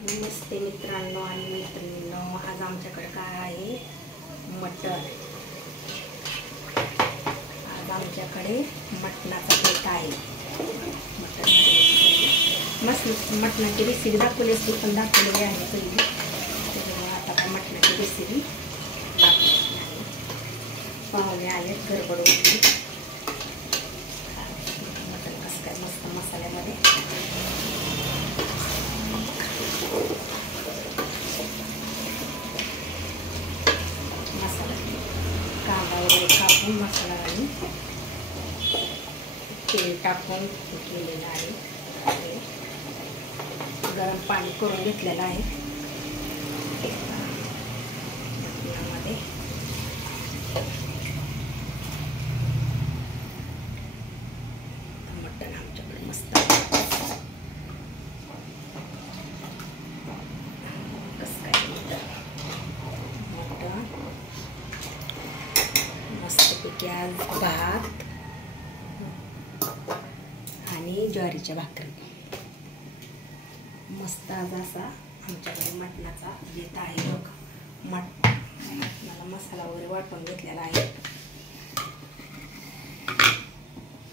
नमस्ते मित्रांनो आणि मैत्रिणींनो, आज आमच्याकडे काय आहे? मटण. आज आमच्याकडे मटणाचा बेत आहे. मटणाची रेसिपी दाखवली असती, पण दाखवलेली आहे पहिली. त्याच्यामुळे आता काय मटणाची रेसिपी दाखवली नाही. पाहुणे आलेत, गडबड होती. मटण कसं काय मस्त मसाल्यामध्ये कांदा वगैरे कापून मसाला घालून तेल टाकून केलेलं आहे. गरम पाणी करून घेतलेलं आहे. यामध्ये मटण आमच्याकडे मस्त कसं काय मटण मस्तपैकी आज भात आणि ज्वारीच्या भाकरी. मस्त आज असा आमच्याकडे मटणाचा बेत आहे. बघ, मटणाला मसाला वगैरे वाटून घेतलेला आहे.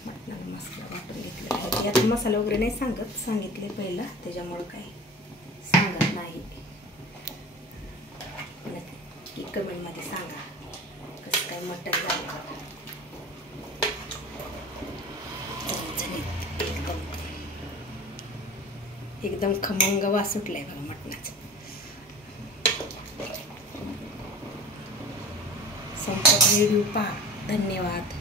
मटणाला मसाला वाटून घेतलेला आहे. यात मसाला वगैरे नाही सांगितले पहिला, त्याच्यामुळं काही सांगत नाही. नक्की कमेंटमध्ये सांगा कसं काय मटण झालं. एकदम खमंग वास सुटलाय बघा मटणाचा. संपूर्ण व्हिडिओ पहा. धन्यवाद.